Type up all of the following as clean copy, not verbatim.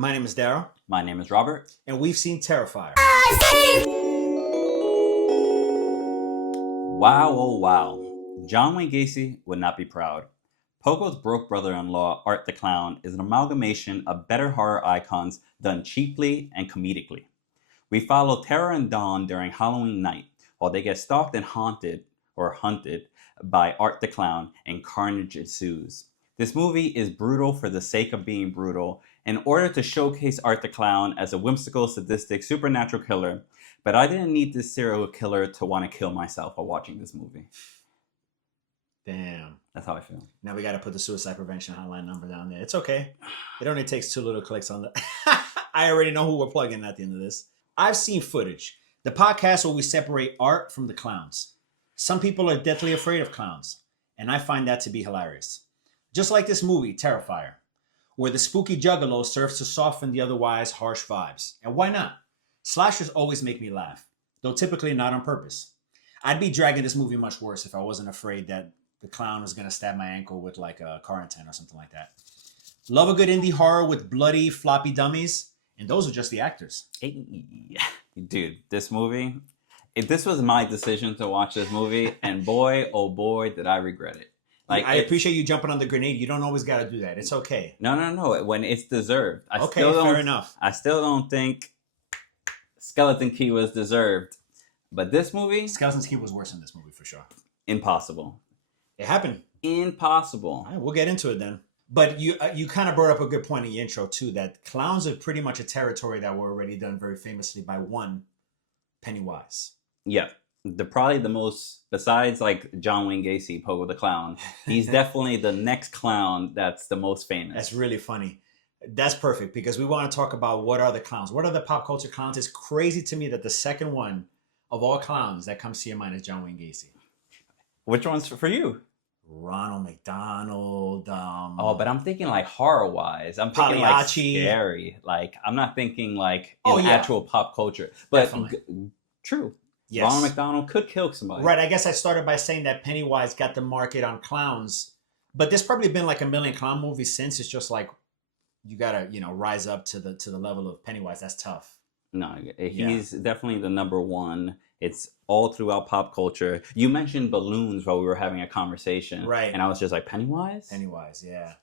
My name is Daryl. My name is Robert. And we've seen Terrifier. Wow, oh wow. John Wayne Gacy would not be proud. Pogo's broke brother-in-law, Art the Clown, is an amalgamation of better horror icons done cheaply and comedically. We follow Tara and Dawn during Halloween night while they get stalked and hunted by Art the Clown, and carnage ensues. This movie is brutal for the sake of being brutal in order to showcase Art the Clown as a whimsical, sadistic, supernatural killer, but I didn't need this serial killer to want to kill myself while watching this movie. Damn. That's how I feel. Now we got to put the suicide prevention hotline number down there. It's okay. It only takes 2 little clicks on the... I already know who we're plugging at the end of this. I've seen footage. The podcast where we separate art from the clowns. Some people are deathly afraid of clowns, and I find that to be hilarious. Just like this movie, Terrifier, where the spooky juggalo serves to soften the otherwise harsh vibes. And why not? Slashers always make me laugh, though typically not on purpose. I'd be dragging this movie much worse if I wasn't afraid that the clown was going to stab my ankle with like a car antenna or something like that. Love a good indie horror with bloody, floppy dummies, and those are just the actors. Dude, this movie, if this was my decision to watch this movie, and boy, oh boy, did I regret it. Like, I appreciate you jumping on the grenade. You don't always got to do that. It's okay. No. When it's deserved. Fair enough. I still don't think Skeleton Key was deserved. But this movie... Skeleton Key was worse than this movie, for sure. Impossible. It happened. Impossible. All right, we'll get into it then. But you kind of brought up a good point in your intro, too, that clowns are pretty much a territory that were already done very famously by one Pennywise. Yeah. Probably the most, besides like John Wayne Gacy, Pogo the Clown, he's definitely the next clown that's the most famous. That's really funny. That's perfect, because we want to talk about what are the clowns. What are the pop culture clowns? It's crazy to me that the second one of all clowns that comes to your mind is John Wayne Gacy. Which one's for you? Ronald McDonald. But I'm thinking like horror-wise. I'm thinking like scary. Like, I'm not thinking like actual pop culture. But true. Yes. Ronald McDonald could kill somebody. Right. I guess I started by saying that Pennywise got the market on clowns. But there's probably been like a million clown movies since. It's just like, you got to, rise up to the level of Pennywise. That's tough. No, he's definitely the number one. It's all throughout pop culture. You mentioned balloons while we were having a conversation. Right. And I was just like, Pennywise? Pennywise, yeah.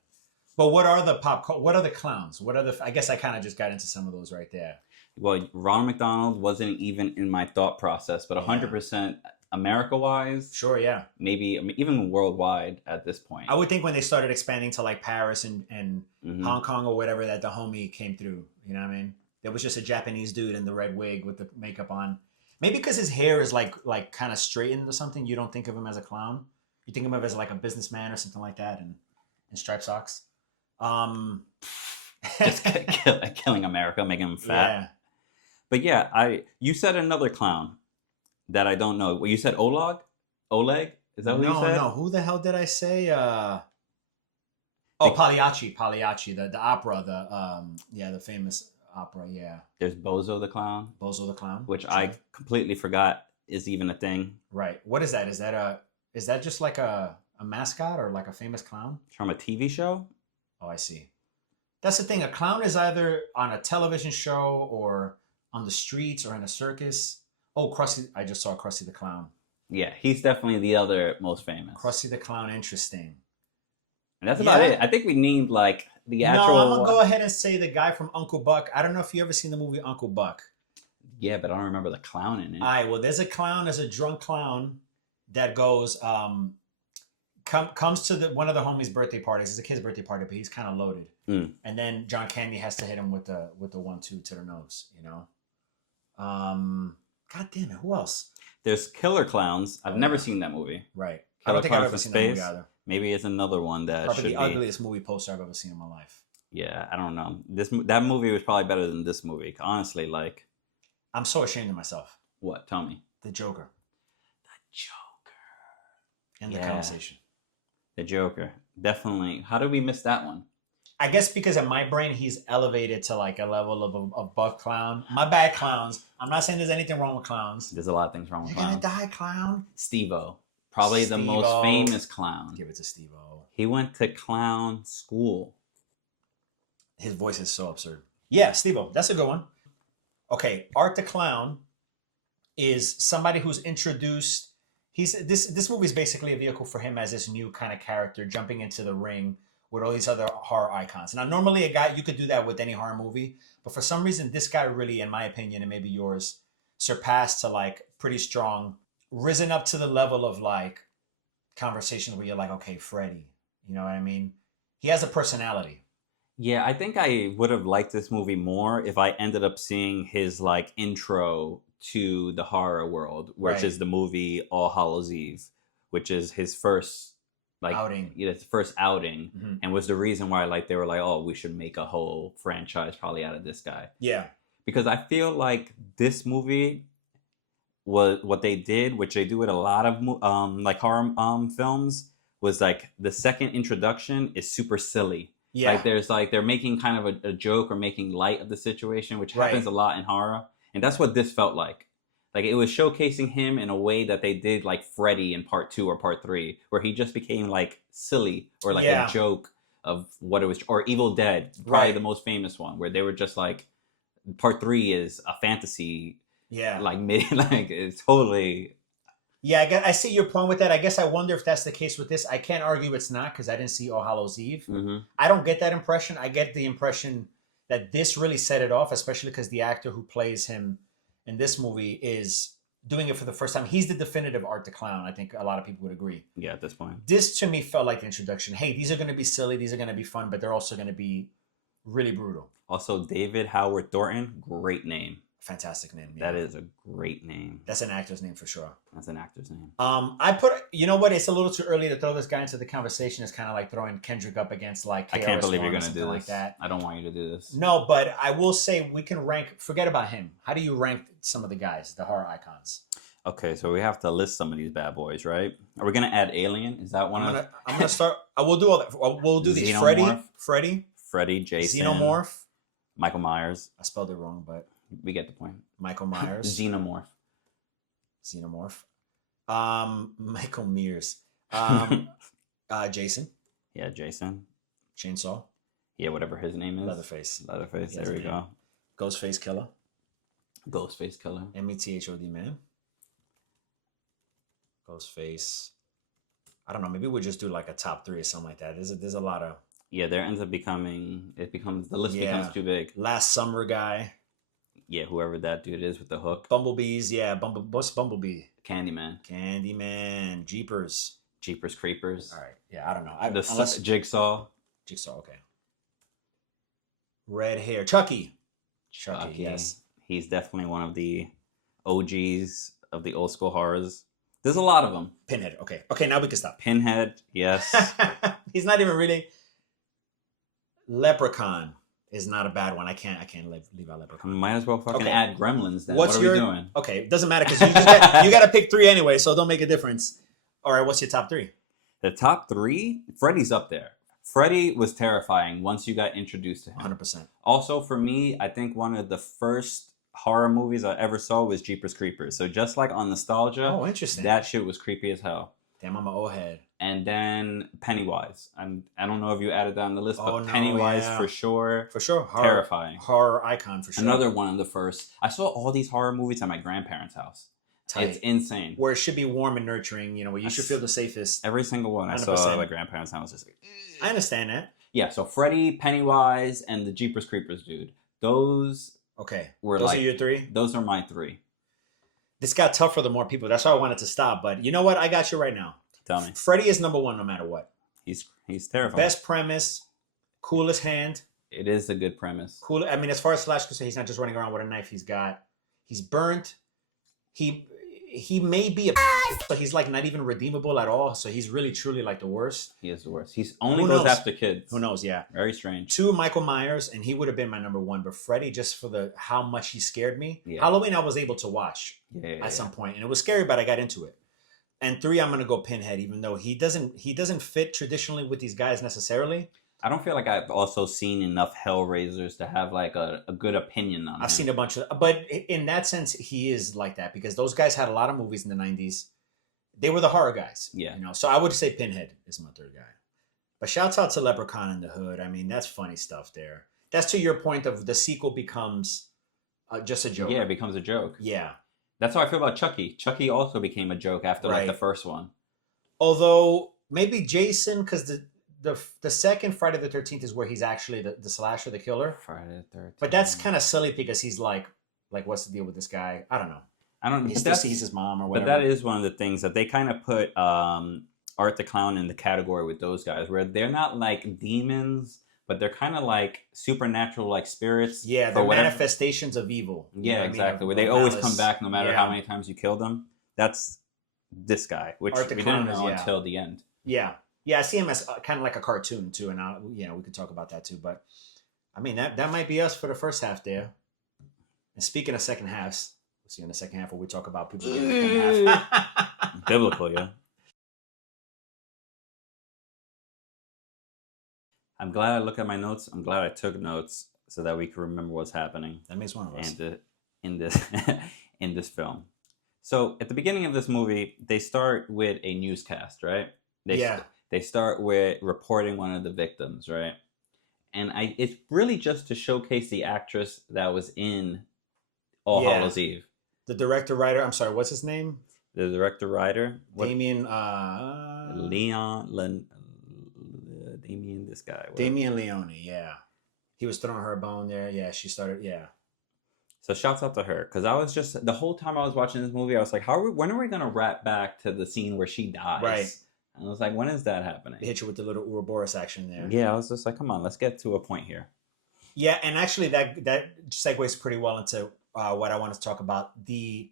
But what are the clowns? I guess I kind of just got into some of those right there. Well, Ronald McDonald wasn't even in my thought process, but 100% America-wise. Sure, yeah. Maybe even worldwide at this point. I would think when they started expanding to like Paris and Hong Kong or whatever, that the homie came through. You know what I mean? There was just a Japanese dude in the red wig with the makeup on. Maybe because his hair is like kind of straightened or something, you don't think of him as a clown. You think of him as like a businessman or something like that, and striped socks. Just killing America, making him fat. Yeah. But yeah, you said another clown that I don't know. Well, you said Oleg? Is that what you said? No. Who the hell did I say? Pagliacci, the opera, the famous opera, yeah. There's Bozo the Clown. Which sure. I completely forgot is even a thing. Right. What is that? Is that just like a mascot or like a famous clown? From a TV show? Oh, I see. That's the thing. A clown is either on a television show or on the streets or in a circus. Oh, Krusty. I just saw Krusty the Clown. Yeah, he's definitely the other most famous. Krusty the Clown, interesting. And that's about it. I think we named like the actual... No, I'm going to go ahead and say the guy from Uncle Buck. I don't know if you ever seen the movie Uncle Buck. Yeah, but I don't remember the clown in it. All right, well, there's a drunk clown that goes, comes to one of the homies' birthday parties. It's a kid's birthday party, but he's kind of loaded. And then John Candy has to hit him with the 1-2 to the nose, God damn it, who else? There's Killer Clowns. I've never seen that movie. Right. I don't think I've ever seen that movie either. Maybe it's another one that probably should the ugliest movie poster I've ever seen in my life. Yeah, I don't know. That movie was probably better than this movie. Honestly, like... I'm so ashamed of myself. What? Tell me. The Joker. End the conversation. The Joker. Definitely. How did we miss that one? I guess because in my brain, he's elevated to like a level of above clown. My bad, clowns. I'm not saying there's anything wrong with clowns. There's a lot of things wrong with clowns. You're gonna die, clown. Steve-O. Probably the most famous clown. Give it to Steve-O. He went to clown school. His voice is so absurd. Yeah, Steve-O, that's a good one. Okay, Art the Clown is somebody who's introduced. He's this movie is basically a vehicle for him as this new kind of character jumping into the ring with all these other horror icons. Now, normally a guy you could do that with any horror movie, but for some reason, this guy really, in my opinion, and maybe yours, surpassed to like pretty strong, risen up to the level of like conversations where you're like, okay, Freddy, you know what I mean? He has a personality. Yeah, I think I would have liked this movie more if I ended up seeing his like intro to the horror world, which Right. is the movie All Hallows Eve, which is his first like Outing. his first outing, Mhm. and was the reason why like they were like, oh, we should make a whole franchise probably out of this guy, Yeah. because I feel like this movie was what they did, which they do with a lot of like horror films, was like the second introduction is super silly. Yeah. Like there's like they're making kind of a joke or making light of the situation, which happens Right. a lot in horror, and that's what this felt like. Like it was showcasing him in a way that they did like Freddy in part 2 or part 3, where he just became like silly or like Yeah. a joke of what it was, or Evil Dead, probably Right. the most famous one, where they were just like part 3 is a fantasy, Yeah. like like it's totally. Yeah, I see your point with that. I guess I wonder if that's the case with this. I can't argue it's not because I didn't see All Hallows Eve. Mm-hmm. I don't get that impression. I get the impression that this really set it off, especially because the actor who plays him in this movie is doing it for the first time. He's the definitive Art the Clown. I think a lot of people would agree. Yeah, at this point. This to me felt like the introduction. Hey, these are going to be silly. These are going to be fun, but they're also going to be really brutal. Also, David Howard Thornton, great name. Fantastic name. Yeah. That is a great name. That's an actor's name for sure. That's an actor's name. I put, you know what? It's a little too early to throw this guy into the conversation. It's kind of like throwing Kendrick up against like I can't believe KRS-One you're or gonna something do like this. that. I don't want you to do this. No, but I will say we can rank. Forget about him. How do you rank some of the guys, the horror icons? Okay, so we have to list some of these bad boys, right? Are we gonna add Alien? Is that one I'm of? gonna start. I will do all that. We'll do these. Xenomorph. Freddy, Jason, Xenomorph. Michael Myers. I spelled it wrong, but We get the point. Michael Myers. Xenomorph. Michael Mears. Jason. Yeah, Jason. Chainsaw. Yeah, whatever his name is. Leatherface. Leatherface. He has There a we name. go. Ghostface Killer. Ghostface Killer. METHOD man. Ghostface. I don't know. Maybe we'll just do like a top 3 or something like that. There's a lot of. Yeah, there ends up becoming. The list becomes too big. Last Summer guy. Yeah, whoever that dude is with the hook. Bumblebees. Yeah, what's Bumblebee? Candyman. Candyman. Jeepers. Jeepers Creepers. All right. Yeah, I don't know. The Jigsaw. Jigsaw. Okay. Red hair. Chucky. Chucky. Yes. He's definitely one of the OGs of the old school horrors. There's a lot of them. Pinhead. Okay. Okay, now we can stop. Pinhead, yes. He's not even really. Leprechaun is not a bad one. I can't leave out Leprechaun. Might as well fucking Okay. add Gremlins then. What's what are we doing? Okay, it doesn't matter because you got to pick 3 anyway, so don't make a difference. All right, what's your top 3? The top 3, Freddy's up there. Freddy was terrifying once you got introduced to him. 100%. Also, for me, I think one of the first horror movies I ever saw was Jeepers Creepers. So just like on nostalgia, Oh, interesting. that shit was creepy as hell. Damn, I'm an old head. And then Pennywise. I don't know if you added that on the list, but Oh, no, Pennywise yeah. for sure. For sure. Terrifying. Horror icon for sure. Another one of the first. I saw all these horror movies at my grandparents' house. Tight. It's insane. Where it should be warm and nurturing, where you should feel the safest. Every single one I saw 100%. at my grandparents' house. Just like, I understand that. yeah, so Freddy, Pennywise, and the Jeepers Creepers dude. Those Okay. were Those like are your 3? those are my 3. This got tough for the more people. That's why I wanted to stop. But you know what? I got you right now. Tell me. Freddy is number 1 no matter what. He's terrifying. Best premise, coolest hand. It is a good premise. Cool. I mean, as far as Slash goes, he's not just running around with a knife. He's burnt. He may be but he's like not even redeemable at all. So he's really truly like the worst. He is the worst. He's only Who goes knows? after kids. Who knows? Yeah. Very strange. 2, Michael Myers, and he would have been my number 1. But Freddy, just for how much he scared me. Yeah. Halloween, I was able to watch at some point, and it was scary, but I got into it. And 3, I'm gonna go Pinhead, even though he doesn't fit traditionally with these guys necessarily. I don't feel like I've also seen enough Hellraisers to have like a good opinion on him. I've seen a bunch of, but in that sense, he is like that because those guys had a lot of movies in the 90s. They were the horror guys. Yeah. So I would say Pinhead is my 3rd guy. But shouts out to Leprechaun in the Hood. I mean, that's funny stuff there. That's to your point of the sequel becomes just a joke. Yeah, it becomes a joke. Yeah. That's how I feel about Chucky. Chucky also became a joke after like the first one. Although maybe Jason, because the second Friday the 13th is where he's actually the slasher, the killer. Friday the 13th. But that's kind of silly because he's like, what's the deal with this guy? I don't know. He still sees his mom or whatever. But that is one of the things that they kind of put Art the Clown in the category with those guys, where they're not like demons, but they're kind of like supernatural, like spirits. Yeah, they're manifestations of evil. Yeah, exactly. Where they always come back no matter how many times you kill them. That's this guy, which we didn't know until the end. Yeah. Yeah, I see him as kind of like a cartoon too, and we could talk about that too. But I mean, that might be us for the first half there. And speaking of second halves, we'll see you in the second half where we talk about people getting the second half. Biblical, yeah. I'm glad I looked at my notes. I'm glad I took notes so that we can remember what's happening. That makes one of us. And in this film. So at the beginning of this movie, they start with a newscast, right? They start with reporting one of the victims, right? And it's really just to showcase the actress that was in All Hallows Eve. The director-writer, I'm sorry, what's his name? The director-writer? Damien... Damien, this guy. Whatever. Damien Leone, yeah. He was throwing her a bone there. Yeah, she started, So shouts out to her. Because I was just, the whole time I was watching this movie, I was like, when are we going to wrap back to the scene where she dies? Right. And I was like, when is that happening? They hit you with the little Ouroboros action there. Yeah, I was just like, come on, let's get to a point here. Yeah, and actually that segues pretty well into what I want to talk about. The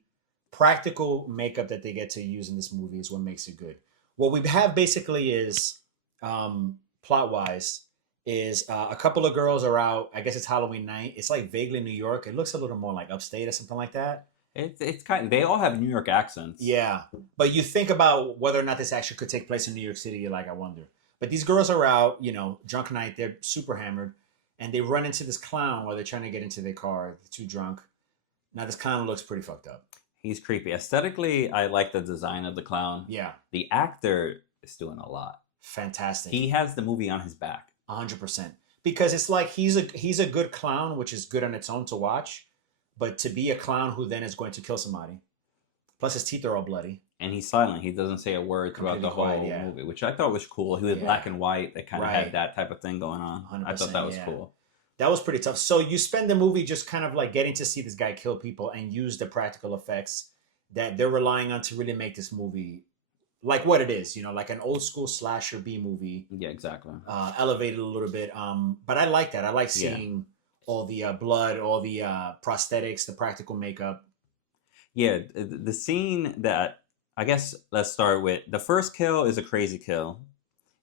practical makeup that they get to use in this movie is what makes it good. What we have basically is, plot-wise, is a couple of girls are out. I guess it's Halloween night. It's like vaguely New York. It looks a little more like upstate or something like that. It's kind of, they all have New York accents. Yeah, but you think about whether or not this actually could take place in New York City. You're like, I wonder. But these girls are out, drunk night. They're super hammered, and they run into this clown while they're trying to get into their car. They're too drunk. Now this clown looks pretty fucked up. He's creepy. Aesthetically, I like the design of the clown. Yeah. The actor is doing a lot. Fantastic. He has the movie on his back. 100%. Because it's like he's a good clown, which is good on its own to watch. But to be a clown who then is going to kill somebody. Plus his teeth are all bloody. And he's silent. He doesn't say a word throughout the whole movie, which I thought was cool. He was black and white. They kind of had that type of thing going on. I thought that was cool. That was pretty tough. So you spend the movie just kind of like getting to see this guy kill people and use the practical effects that they're relying on to really make this movie like what it is, like an old school slasher B movie. Yeah, exactly. Elevated a little bit. But I like that. I like seeing all the blood, all the prosthetics, the practical makeup. Yeah, the scene that, I guess, let's start with. The first kill is a crazy kill.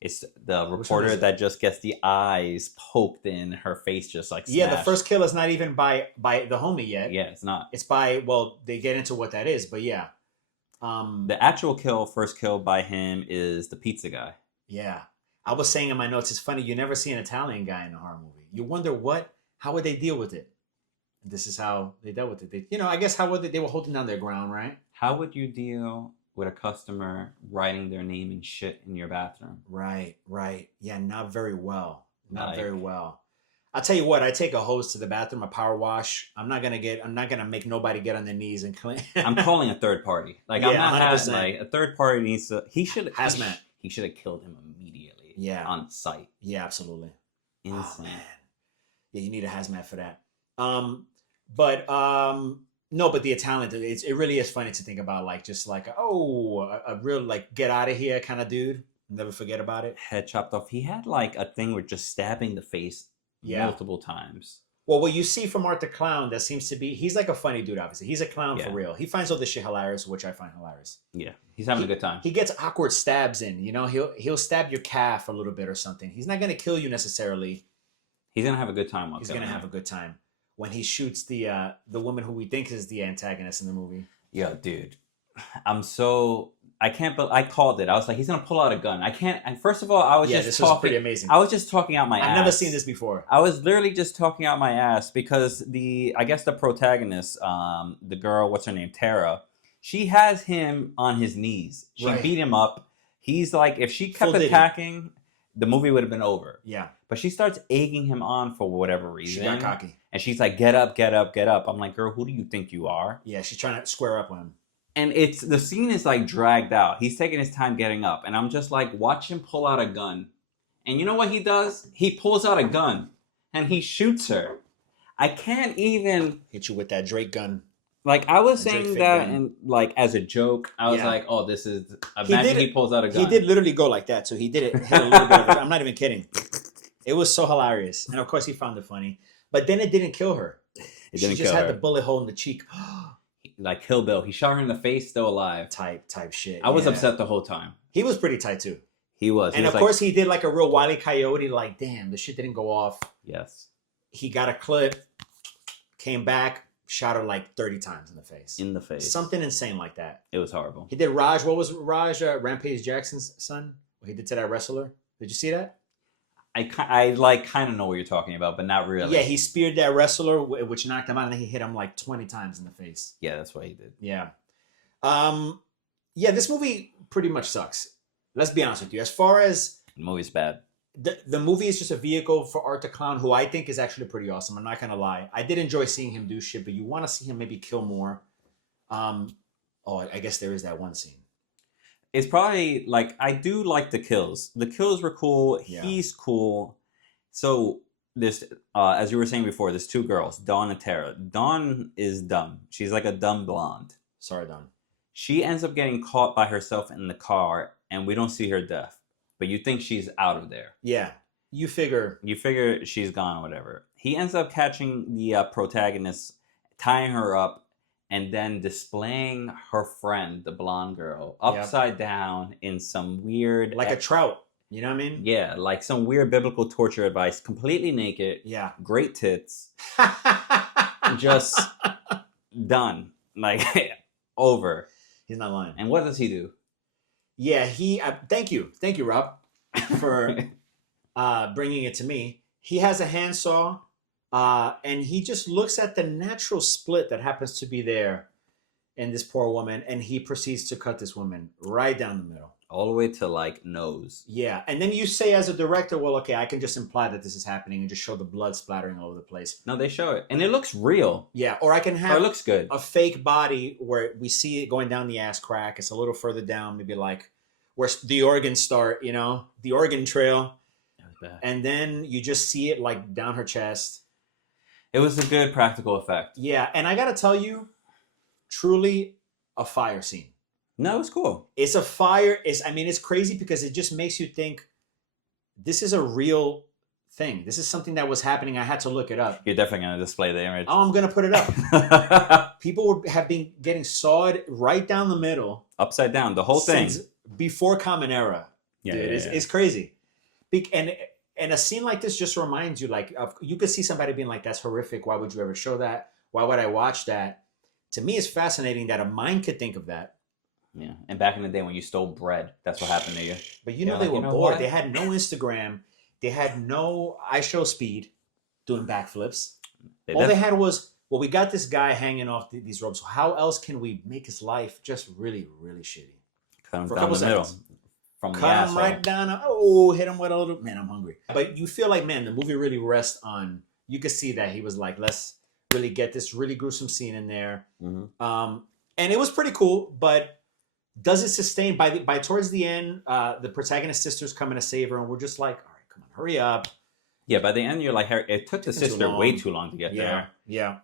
It's the reporter that just gets the eyes poked in, her face just like smashed. Yeah, the first kill is not even by the homie yet. Yeah, it's not. It's by, they get into what that is, but yeah. The actual first kill by him is the pizza guy. Yeah. I was saying in my notes, it's funny, you never see an Italian guy in a horror movie. You wonder how would they deal with it? This is how they dealt with it. I guess how would they were holding down their ground, right? How would you deal with a customer writing their name and shit in your bathroom? Right. Yeah, not very well. Very well. I'll tell you what, I take a hose to the bathroom, a power wash. I'm not gonna make nobody get on their knees and clean. I'm calling a third party. Like, I'm not having, like, a third party needs to, he should have killed him immediately. Yeah. On sight. Yeah, absolutely. Insane. Oh, man. Yeah, you need a hazmat for that. But the Italian, it really is funny to think about, like, just like, a real, like, get out of here kind of dude. Never forget about it. Head chopped off. He had, like, a thing with just stabbing the face multiple times. Well, what you see from Art the Clown, that seems to be, he's like a funny dude, obviously. He's a clown for real. He finds all this shit hilarious, which I find hilarious. Yeah, he's having a good time. He gets awkward stabs in, he'll stab your calf a little bit or something. He's not going to kill you necessarily. He's going to have a good time. He's going to have a good time when he shoots the woman who we think is the antagonist in the movie. Yo, dude, I called it. I was like, he's going to pull out a gun. First of all, I was just talking. Was pretty amazing. I was just talking out my ass. I've never seen this before. I was literally just talking out my ass because I guess the protagonist, the girl, what's her name? Tara, she has him on his knees. She beat him up. He's like, if she kept attacking, the movie would have been over. Yeah. But she starts egging him on for whatever reason. She got cocky. And she's like, get up, get up, get up. I'm like, girl, who do you think you are? Yeah, she's trying to square up with him. And the scene is like dragged out. He's taking his time getting up. And I'm just like, watch him pull out a gun. And you know what he does? He pulls out a gun and he shoots her. I can't even hit you with that Drake gun. Like, I was saying that and like as a joke. I was like, oh, this is imagine he pulls out a gun. He did literally go like that, so he did hit a little bit of it. I'm not even kidding. It was so hilarious. And of course he found it funny. But then it didn't kill her. She just had the bullet hole in the cheek. Like Kill Bill. He shot her in the face, still alive. Type shit. I was upset the whole time. He was pretty tight too. He was. And of course he did like a real Wile E. Coyote, like, damn, the shit didn't go off. Yes. He got a clip, came back, shot her like 30 times in the face. In the face. Something insane like that. It was horrible. He did Raj. What was Raj? Rampage Jackson's son? What he did to that wrestler? Did you see that? I like kind of know what you're talking about, but not really. Yeah, he speared that wrestler, which knocked him out, and then he hit him like 20 times in the face. Yeah, that's what he did. Yeah. Yeah, this movie pretty much sucks. Let's be honest with you. As far as... The movie's bad. The movie is just a vehicle for Art the Clown, who I think is actually pretty awesome. I'm not going to lie. I did enjoy seeing him do shit, but you want to see him maybe kill more. I guess there is that one scene. It's probably like, I do like the kills. The kills were cool. Yeah. He's cool. So there's, as you were saying before, there's two girls, Dawn and Tara. Dawn is dumb. She's like a dumb blonde. Sorry, Dawn. She ends up getting caught by herself in the car, and we don't see her death. But you think she's out of there. Yeah. You figure she's gone or whatever. He ends up catching the protagonist, tying her up, and then displaying her friend, the blonde girl, upside down in some weird... Like a trout. You know what I mean? Yeah, like some weird biblical torture advice. Completely naked. Yeah. Great tits. Just done. Like, over. He's not lying. And what does he do? Yeah, thank you, Rob, for bringing it to me. He has a handsaw, and he just looks at the natural split that happens to be there in this poor woman, and he proceeds to cut this woman right down the middle. All the way to, like, nose. Yeah, and then you say as a director, well, okay, I can just imply that this is happening and just show the blood splattering all over the place. No, they show it. And it looks real. Yeah, or I can have it looks good. A fake body where we see it going down the ass crack. It's a little further down, maybe like where the organs start, you know, the organ trail. That was bad. And then you just see it like down her chest. It was a good practical effect. Yeah, and I got to tell you, truly a fire scene. No, it's cool. It's a fire. It's crazy because it just makes you think this is a real thing. This is something that was happening. I had to look it up. You're definitely going to display the image. Oh, I'm going to put it up. People have been getting sawed right down the middle. Upside down, the whole thing. Since before Common Era. Yeah, dude, it's crazy. And a scene like this just reminds you, like, you could see somebody being like, that's horrific. Why would you ever show that? Why would I watch that? To me, it's fascinating that a mind could think of that. Yeah, and back in the day when you stole bread, that's what happened to you. But they were bored. What? They had no Instagram. They had no iShowSpeed doing backflips. All they had was, well, we got this guy hanging off these ropes. So how else can we make his life just really, really shitty? Cut him down the middle. Cut him right down. Hit him with a little... Man, I'm hungry. But you feel like, man, the movie really rests on... You could see that he was like, let's really get this really gruesome scene in there. Mm-hmm. And it was pretty cool, but... Does it sustain by towards the end? The protagonist sister's coming to save her, and we're just like, all right, come on, hurry up. Yeah, by the end, you're like, it took the sister way too long to get there. Yeah.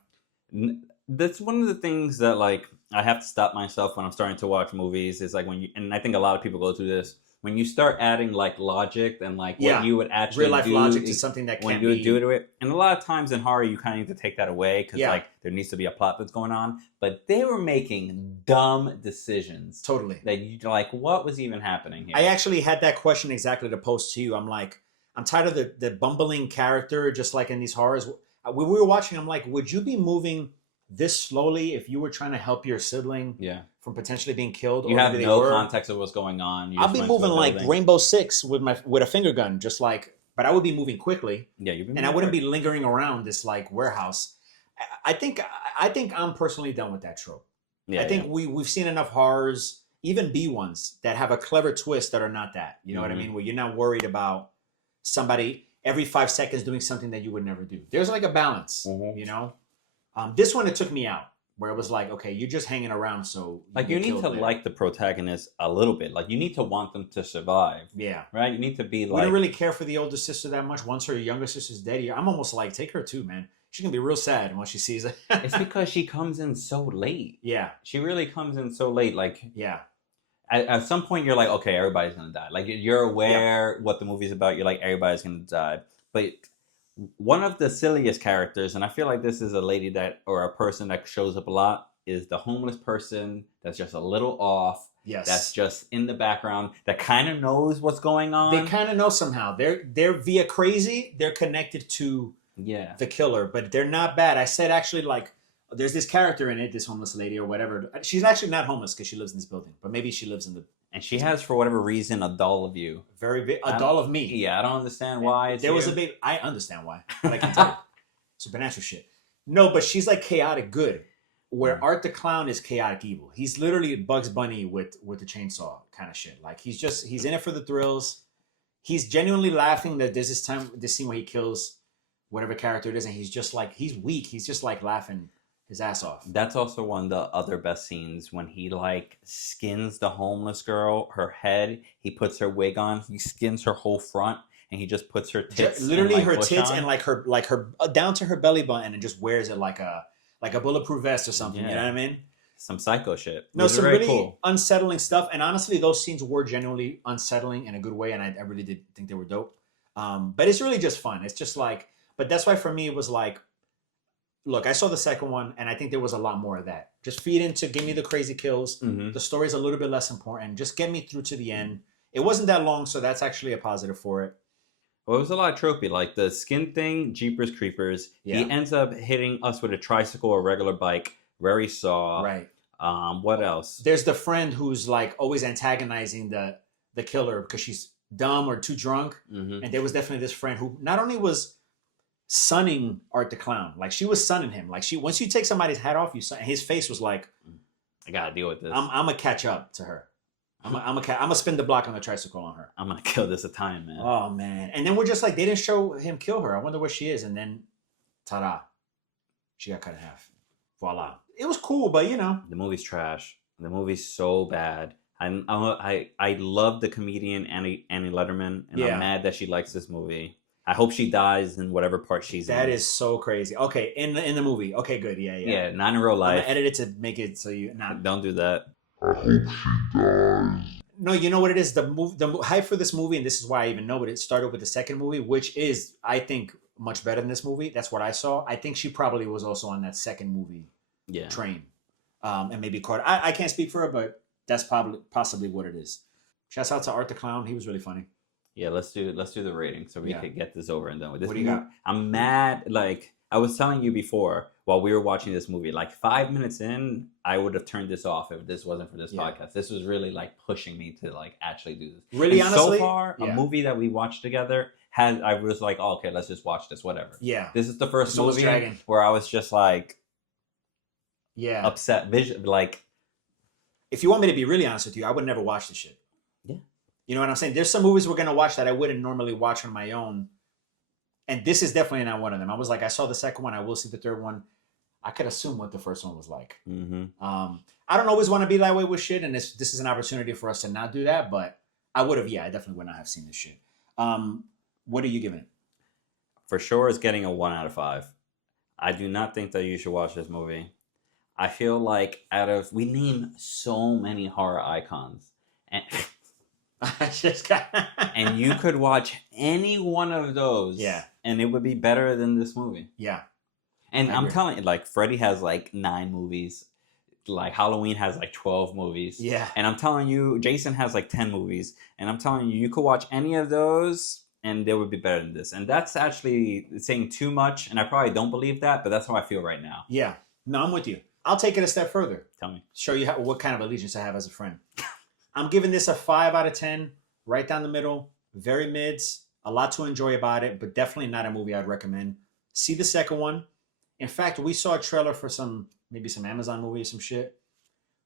That's one of the things that, like, I have to stop myself when I'm starting to watch movies. Is like and I think a lot of people go through this, when you start adding like logic and like what you would actually real life logic to something that can't be. Do to it. And a lot of times in horror, you kind of need to take that away because like there needs to be a plot that's going on. But they were making dumb decisions. Totally. That you like, what was even happening here? I actually had that question exactly to pose to you. I'm like, I'm tired of the bumbling character, just like in these horrors. When we were watching, I'm like, would you be moving this slowly if you were trying to help your sibling from potentially being killed? You have no context of what's going on. I'll be moving like Rainbow Six with a finger gun, just like, but I would be moving quickly. Yeah, and I wouldn't be lingering around this like warehouse. I think I'm personally done with that trope. Yeah, I think we've seen enough horrors, even B ones, that have a clever twist that are not that. You know what I mean? Where you're not worried about somebody. every 5 seconds doing something that you would never do. There's like a balance, Mhm. you know. This one, it took me out, where it was like, okay, you're just hanging around, so Like, you get need killed to later. like the protagonist a little bit. Like, you need to want them to survive, Yeah. right? You need to be We like, don't really care for the older sister that much. Once her younger sister's dead, I'm almost like, take her too, man. She's gonna be real sad when she sees it. it's because she comes in so late. Yeah, She really comes in so late. Like, yeah, at some point, you're like, okay, everybody's gonna die. Like, you're aware what the movie's about. You're like, everybody's gonna die. But one of the silliest characters, and I feel like this is a lady that, or a person that shows up a lot, is the homeless person that's just a little off. yes. That's just in the background, that kind of knows what's going on. They kind of know somehow. They're via crazy. They're connected to Yeah. the killer, but they're not bad. I said actually, like, there's this character in it, this homeless lady or whatever. She's actually not homeless because she lives in this building, but maybe she lives in the And she has, for whatever reason, a doll of you. very big, a doll of me. Yeah, I don't understand why. It's There was a here. big. I understand why, but I can tell you, supernatural shit. No, but she's like chaotic good, where Art the Clown is chaotic evil. He's literally Bugs Bunny with the chainsaw kind of shit. Like he's in it for the thrills. He's genuinely laughing that there's this scene where he kills whatever character it is, and he's just like, he's weak. He's just like laughing his ass off. That's also one of the other best scenes, when he like skins the homeless girl, her head. He puts her wig on. He skins her whole front, and he just puts her tits. Literally and, her bush tits on. and like her down to her belly button, and just wears it like a bulletproof vest or something. Yeah. You know what I mean? Some psycho shit. No, Which is some very really cool. unsettling stuff. And honestly, those scenes were genuinely unsettling in a good way, and I really did think they were dope. But it's really just fun. It's just like, but that's why for me it was like, look, I saw the second one, and I think there was a lot more of that. Just feed into, give me the crazy kills. Mhm. The story's a little bit less important. Just get me through to the end. It wasn't that long, so that's actually a positive for it. Well, it was a lot of tropey. Like the skin thing, Jeepers Creepers. Yeah. He ends up hitting us with a tricycle or regular bike. Very saw. Right. What else? There's the friend who's like always antagonizing the killer because she's dumb or too drunk. Mm-hmm. And there was definitely this friend who not only was sunning Art the Clown, like she was sunning him. Like once you take somebody's hat off, his face was like, I gotta deal with this. I'm gonna catch up to her. I'm gonna spin the block on the tricycle on her. I'm gonna kill this Italian man. Oh man! And then we're just like, they didn't show him kill her. I wonder where she is. And then, ta-da, she got cut in half. Voila! It was cool, but you know, The movie's trash. The movie's so bad. I love the comedian Annie Letterman, and Yeah. I'm mad that she likes this movie. I hope she dies in whatever part she's in. that is so crazy. Okay, in the movie. Okay, good. Yeah. Yeah, not in real I'm life. gonna edit it to make it so you not. Don't do that. No, you know what it is. The hype for this movie, and this is why I even know it. It started with the second movie, which is, I think, much better than this movie. That's what I saw. I think she probably was also on that second movie Yeah. train, and maybe caught. I can't speak for her, but that's possibly what it is. Shouts out to Art the Clown. He was really funny. Yeah, let's do the rating so we Yeah. can get this over and done with. This What do you got? I'm mad. Like I was telling you before while we were watching this movie, like 5 minutes in, I would have turned this off if this wasn't for this Yeah. podcast. This was really like pushing me to like actually do this. Really, And honestly, so far, yeah. a movie that we watched together I was like, oh, okay, let's just watch this, whatever. Yeah, This is the first This one was movie dragging. where I was just like yeah. upset, like If you want me to be really honest with you, I would never watch this shit. Yeah. You know what I'm saying? There's some movies we're gonna watch that I wouldn't normally watch on my own, and this is definitely not one of them. I was like, I saw the second one, I will see the third one. I could assume what the first one was like. mm-hmm. I don't always want to be that way with shit, and this is an opportunity for us to not do that. But I would have, I definitely would not have seen this shit. What are you giving it? For sure it's getting a 1 out of 5. I do not think that you should watch this movie. I feel like we name so many horror icons, and I just got. and you could watch any one of those, Yeah. and it would be better than this movie. Yeah. And I I'm agree. telling you, like Freddy has like 9 movies, like Halloween has like 12 movies, Yeah. and I'm telling you, Jason has like 10 movies, and I'm telling you, you could watch any of those, and they would be better than this. And that's actually saying too much, and I probably don't believe that, but that's how I feel right now. Yeah. No, I'm with you. I'll take it a step further. Tell me. Show you what kind of allegiance I have as a friend. I'm giving this a 5 out of 10, right down the middle, very mids, a lot to enjoy about it, but definitely not a movie I'd recommend. See the second one. In fact, we saw a trailer for maybe some Amazon movie or some shit,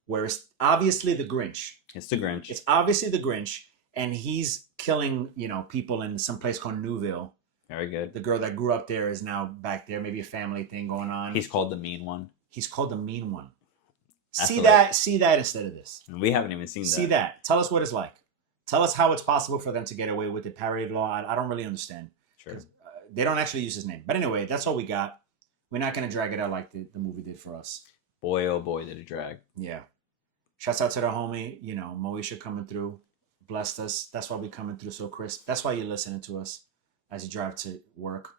where it's obviously the Grinch. It's the Grinch. It's obviously the Grinch, and he's killing, people in some place called Newville. Very good. The girl that grew up there is now back there. Maybe a family thing going on. He's called the mean one. He's called the mean one. That's See hilarious. that? See that instead of this. We haven't even seen that. See that. Tell us what it's like. Tell us how it's possible for them to get away with the parody law. I don't really understand. Sure. They don't actually use his name. But anyway, that's all we got. We're not going to drag it out like the movie did for us. Boy, oh boy, did it drag. Yeah. Shouts out to the homie, Moesha coming through. Blessed us. That's why we're coming through so crisp. That's why you're listening to us as you drive to work.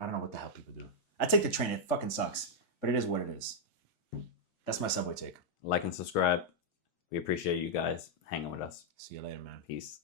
I don't know what the hell people do. I take the train. It fucking sucks. But it is what it is. That's my subway take. Like and subscribe. We appreciate you guys hanging with us. See you later, man. Peace.